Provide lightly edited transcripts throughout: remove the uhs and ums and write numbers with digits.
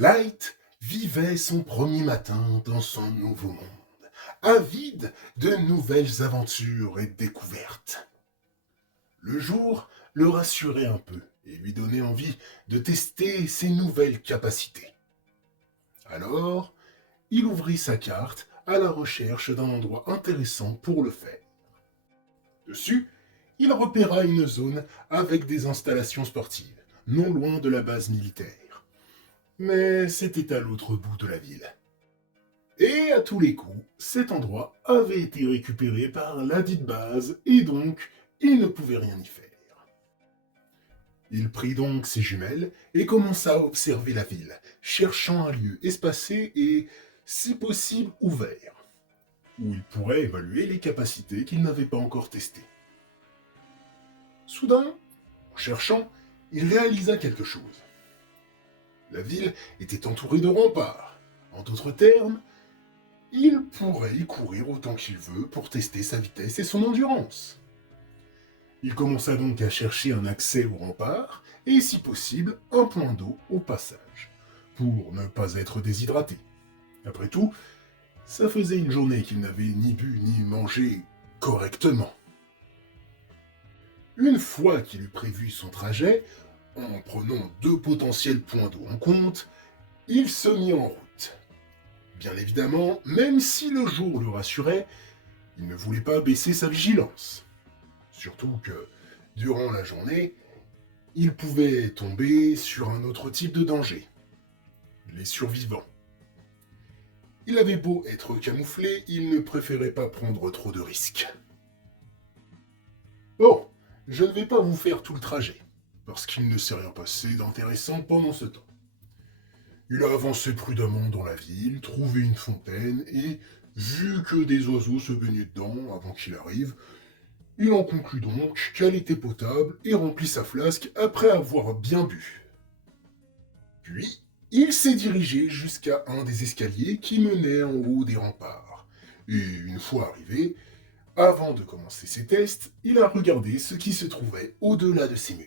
Light vivait son premier matin dans son nouveau monde, avide de nouvelles aventures et découvertes. Le jour le rassurait un peu et lui donnait envie de tester ses nouvelles capacités. Alors, il ouvrit sa carte à la recherche d'un endroit intéressant pour le faire. Dessus, il repéra une zone avec des installations sportives, non loin de la base militaire. Mais c'était à l'autre bout de la ville. Et à tous les coups, cet endroit avait été récupéré par ladite base et donc il ne pouvait rien y faire. Il prit donc ses jumelles et commença à observer la ville, cherchant un lieu espacé et, si possible, ouvert, où il pourrait évaluer les capacités qu'il n'avait pas encore testées. Soudain, en cherchant, il réalisa quelque chose. La ville était entourée de remparts. En d'autres termes, il pourrait y courir autant qu'il veut pour tester sa vitesse et son endurance. Il commença donc à chercher un accès au rempart et, si possible, un point d'eau au passage, pour ne pas être déshydraté. Après tout, ça faisait une journée qu'il n'avait ni bu ni mangé correctement. Une fois qu'il eut prévu son trajet, en prenant 2 potentiels points d'eau en compte, il se mit en route. Bien évidemment, même si le jour le rassurait, il ne voulait pas baisser sa vigilance. Surtout que, durant la journée, il pouvait tomber sur un autre type de danger. Les survivants. Il avait beau être camouflé, il ne préférait pas prendre trop de risques. Bon, je ne vais pas vous faire tout le trajet, parce qu'il ne s'est rien passé d'intéressant pendant ce temps. Il a avancé prudemment dans la ville, trouvé une fontaine et, vu que des oiseaux se baignaient dedans avant qu'il arrive, il en conclut donc qu'elle était potable et remplit sa flasque après avoir bien bu. Puis, il s'est dirigé jusqu'à un des escaliers qui menaient en haut des remparts. Et une fois arrivé, avant de commencer ses tests, il a regardé ce qui se trouvait au-delà de ces murs.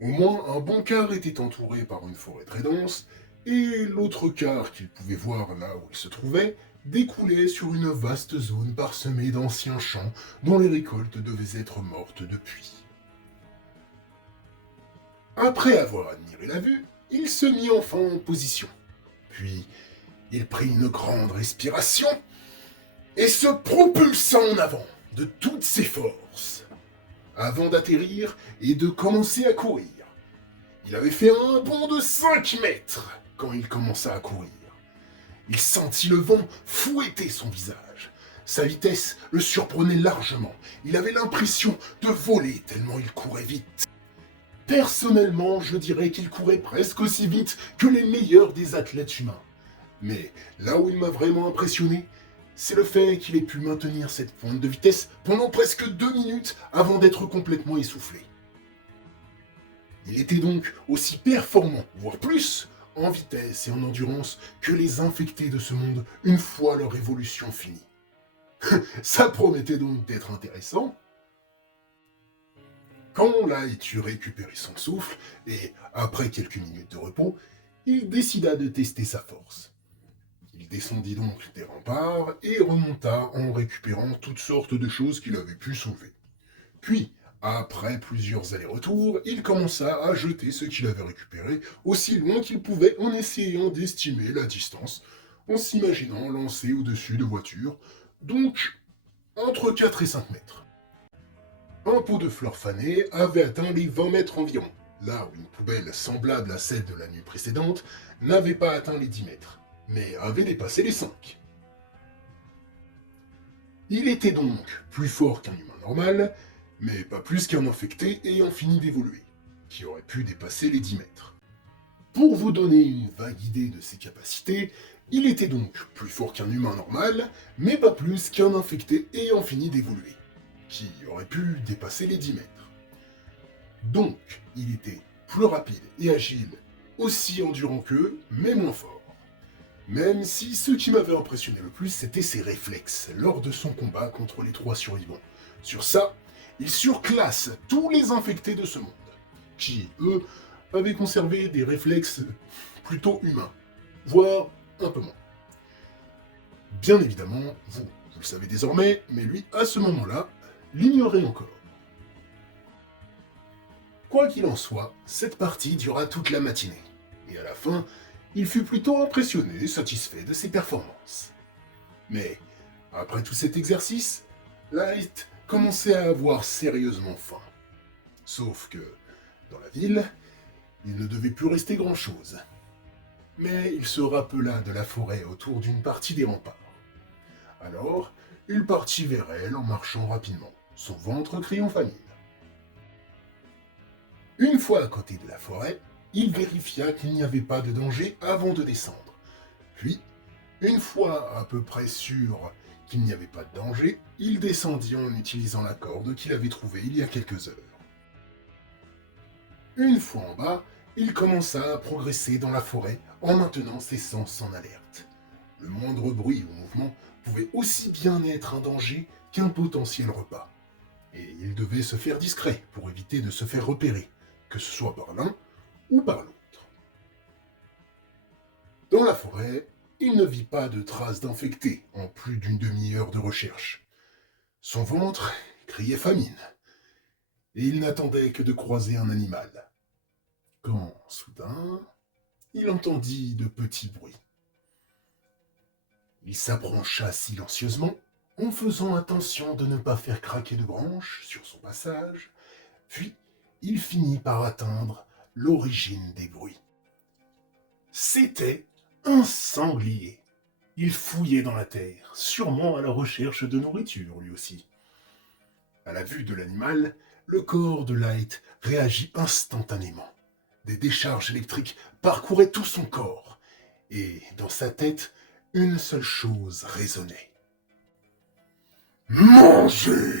Au moins, un bon quart était entouré par une forêt très dense, et l'autre quart qu'il pouvait voir là où il se trouvait découlait sur une vaste zone parsemée d'anciens champs dont les récoltes devaient être mortes depuis. Après avoir admiré la vue, il se mit enfin en position. Puis, il prit une grande respiration et se propulsa en avant de toutes ses forces, avant d'atterrir et de commencer à courir. Il avait fait un bond de 5 mètres quand il commença à courir. Il sentit le vent fouetter son visage. Sa vitesse le surprenait largement. Il avait l'impression de voler tellement il courait vite. Personnellement, je dirais qu'il courait presque aussi vite que les meilleurs des athlètes humains. Mais là où il m'a vraiment impressionné, c'est le fait qu'il ait pu maintenir cette pointe de vitesse pendant presque 2 minutes avant d'être complètement essoufflé. Il était donc aussi performant, voire plus, en vitesse et en endurance que les infectés de ce monde une fois leur évolution finie. Ça promettait donc d'être intéressant. Quand Light eut récupéré son souffle, et après quelques minutes de repos, il décida de tester sa force. Il descendit donc des remparts et remonta en récupérant toutes sortes de choses qu'il avait pu soulever. Puis, après plusieurs allers-retours, il commença à jeter ce qu'il avait récupéré aussi loin qu'il pouvait en essayant d'estimer la distance, en s'imaginant lancer au-dessus de voitures, donc entre 4 et 5 mètres. Un pot de fleurs fanées avait atteint les 20 mètres environ, là où une poubelle semblable à celle de la nuit précédente n'avait pas atteint les 10 mètres, mais avait dépassé les 5. Il était donc plus fort qu'un humain normal, mais pas plus qu'un infecté ayant fini d'évoluer, qui aurait pu dépasser les 10 mètres. Pour vous donner une vague idée de ses capacités, il était donc plus fort qu'un humain normal, mais pas plus qu'un infecté ayant fini d'évoluer, qui aurait pu dépasser les 10 mètres. Donc, il était plus rapide et agile, aussi endurant qu'eux, mais moins fort. Même si ce qui m'avait impressionné le plus, c'était ses réflexes lors de son combat contre les 3 survivants. Sur ça, il surclasse tous les infectés de ce monde, qui, eux, avait conservé des réflexes plutôt humains, voire un peu moins. Bien évidemment, vous le savez désormais, mais lui, à ce moment-là, l'ignorait encore. Quoi qu'il en soit, cette partie dura toute la matinée, et à la fin, il fut plutôt impressionné et satisfait de ses performances. Mais, après tout cet exercice, Light commençait à avoir sérieusement faim. Sauf que, dans la ville, il ne devait plus rester grand-chose. Mais il se rappela de la forêt autour d'une partie des remparts. Alors, il partit vers elle en marchant rapidement, son ventre criant famine. Une fois à côté de la forêt, il vérifia qu'il n'y avait pas de danger avant de descendre. Puis, une fois à peu près sûr qu'il n'y avait pas de danger, il descendit en utilisant la corde qu'il avait trouvée il y a quelques heures. Une fois en bas, il commença à progresser dans la forêt en maintenant ses sens en alerte. Le moindre bruit ou mouvement pouvait aussi bien être un danger qu'un potentiel repas. Et il devait se faire discret pour éviter de se faire repérer, que ce soit par l'un ou par l'autre. Dans la forêt, il ne vit pas de traces d'infectés en plus d'une demi-heure de recherche. Son ventre criait famine, et il n'attendait que de croiser un animal. Quand, soudain, il entendit de petits bruits. Il s'approcha silencieusement, en faisant attention de ne pas faire craquer de branches sur son passage, puis il finit par atteindre l'origine des bruits. C'était un sanglier. Il fouillait dans la terre, sûrement à la recherche de nourriture lui aussi. À la vue de l'animal, le corps de Light réagit instantanément. Des décharges électriques parcouraient tout son corps, et dans sa tête, une seule chose résonnait. Manger!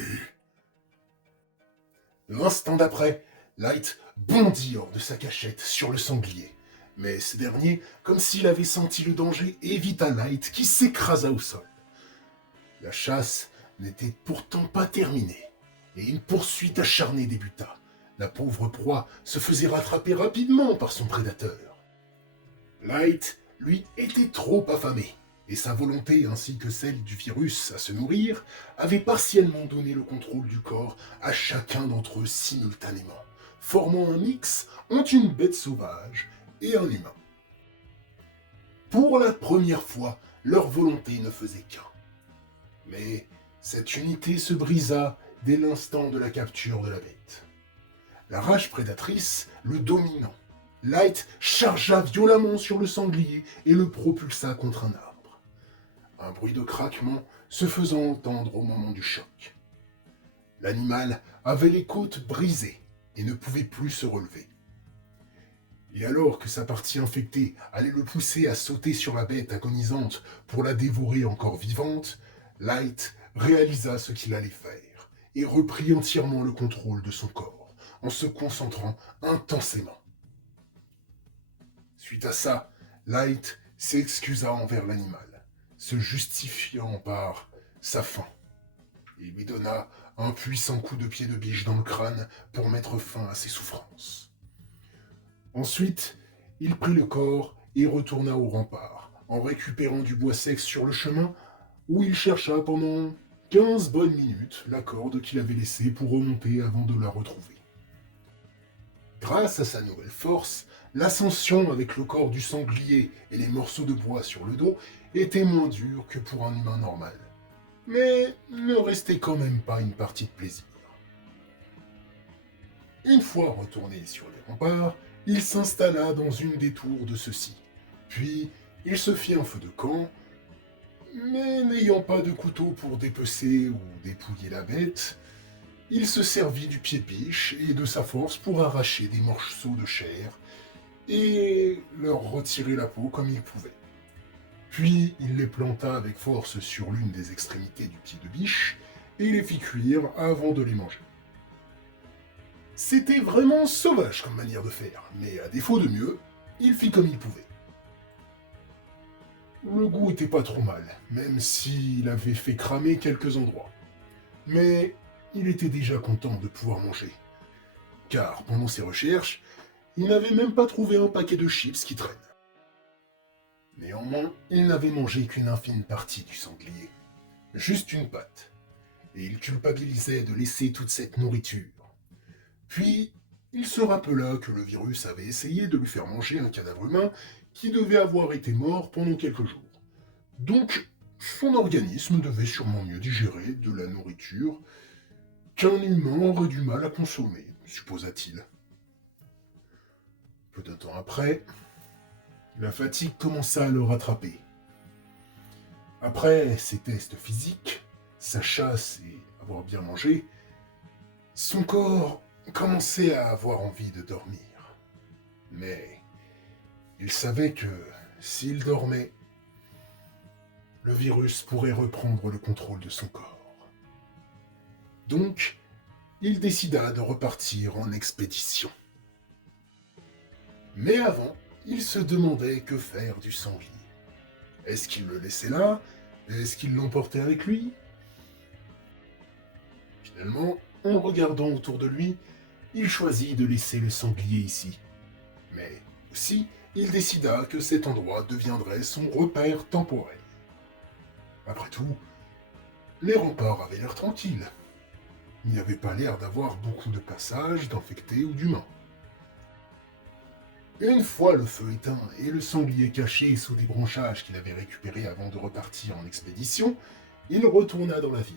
L'instant d'après, Light bondit hors de sa cachette sur le sanglier. Mais ce dernier, comme s'il avait senti le danger, évita Light qui s'écrasa au sol. La chasse n'était pourtant pas terminée, et une poursuite acharnée débuta. La pauvre proie se faisait rattraper rapidement par son prédateur. Light, lui, était trop affamé, et sa volonté ainsi que celle du virus à se nourrir avaient partiellement donné le contrôle du corps à chacun d'entre eux simultanément, formant un mix entre une bête sauvage et un humain. Pour la première fois, leur volonté ne faisait qu'un. Mais cette unité se brisa dès l'instant de la capture de la bête. La rage prédatrice le dominant, Light chargea violemment sur le sanglier et le propulsa contre un arbre. Un bruit de craquement se faisant entendre au moment du choc. L'animal avait les côtes brisées et ne pouvait plus se relever. Et alors que sa partie infectée allait le pousser à sauter sur la bête agonisante pour la dévorer encore vivante, Light réalisa ce qu'il allait faire et reprit entièrement le contrôle de son corps en se concentrant intensément. Suite à ça, Light s'excusa envers l'animal, se justifiant par sa faim, et lui donna un puissant coup de pied de biche dans le crâne pour mettre fin à ses souffrances. Ensuite, il prit le corps et retourna au rempart, en récupérant du bois sec sur le chemin, où il chercha pendant 15 bonnes minutes la corde qu'il avait laissée pour remonter avant de la retrouver. Grâce à sa nouvelle force, l'ascension avec le corps du sanglier et les morceaux de bois sur le dos était moins dure que pour un humain normal. Mais ne restait quand même pas une partie de plaisir. Une fois retourné sur les remparts, il s'installa dans une des tours de ceux-ci. Puis, il se fit un feu de camp, mais n'ayant pas de couteau pour dépecer ou dépouiller la bête, il se servit du pied de biche et de sa force pour arracher des morceaux de chair et leur retirer la peau comme il pouvait. Puis il les planta avec force sur l'une des extrémités du pied de biche et les fit cuire avant de les manger. C'était vraiment sauvage comme manière de faire, mais à défaut de mieux, il fit comme il pouvait. Le goût était pas trop mal, même s'il avait fait cramer quelques endroits. Mais il était déjà content de pouvoir manger. Car pendant ses recherches, il n'avait même pas trouvé un paquet de chips qui traîne. Néanmoins, il n'avait mangé qu'une infime partie du sanglier, juste une patte, et il culpabilisait de laisser toute cette nourriture. Puis, il se rappela que le virus avait essayé de lui faire manger un cadavre humain qui devait avoir été mort pendant quelques jours. Donc, son organisme devait sûrement mieux digérer de la nourriture qu'un humain aurait du mal à consommer, supposa-t-il. Peu de temps après, la fatigue commença à le rattraper. Après ses tests physiques, sa chasse et avoir bien mangé, son corps commençait à avoir envie de dormir. Mais il savait que s'il dormait, le virus pourrait reprendre le contrôle de son corps. Donc, il décida de repartir en expédition. Mais avant, il se demandait que faire du sanglier. Est-ce qu'il le laissait là? Est-ce qu'il l'emportait avec lui? Finalement, en regardant autour de lui, il choisit de laisser le sanglier ici. Mais aussi, il décida que cet endroit deviendrait son repère temporel. Après tout, les remparts avaient l'air tranquilles. Il n'y avait pas l'air d'avoir beaucoup de passages d'infectés ou d'humains. Une fois le feu éteint et le sanglier caché sous des branchages qu'il avait récupérés avant de repartir en expédition, il retourna dans la ville.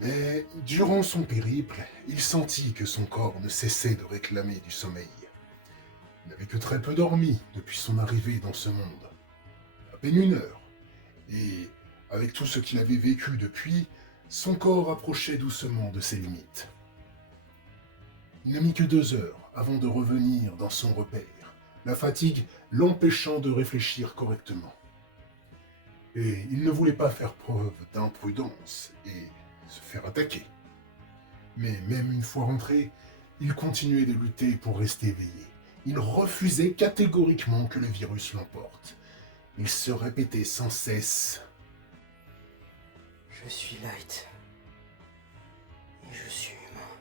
Mais durant son périple, il sentit que son corps ne cessait de réclamer du sommeil. Il n'avait que très peu dormi depuis son arrivée dans ce monde. À peine 1 heure. Et avec tout ce qu'il avait vécu depuis, son corps approchait doucement de ses limites. Il n'a mis que 2 heures avant de revenir dans son repère, la fatigue l'empêchant de réfléchir correctement. Et il ne voulait pas faire preuve d'imprudence et se faire attaquer. Mais même une fois rentré, il continuait de lutter pour rester éveillé. Il refusait catégoriquement que le virus l'emporte. Il se répétait sans cesse: Je suis Light. Et je suis humain.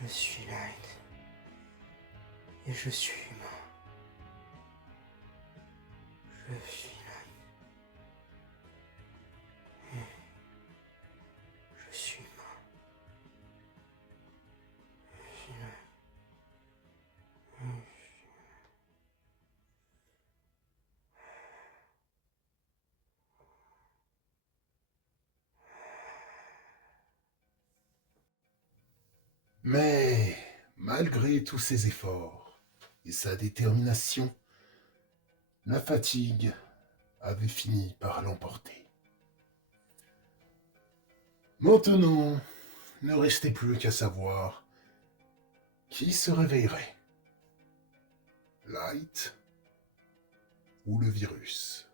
Je suis Light. Et je suis humain. Je suis Light. Et je suis humain. Je suis Light. Mais, malgré tous ses efforts et sa détermination, la fatigue avait fini par l'emporter. Maintenant, ne restait plus qu'à savoir qui se réveillerait, Light ou le virus.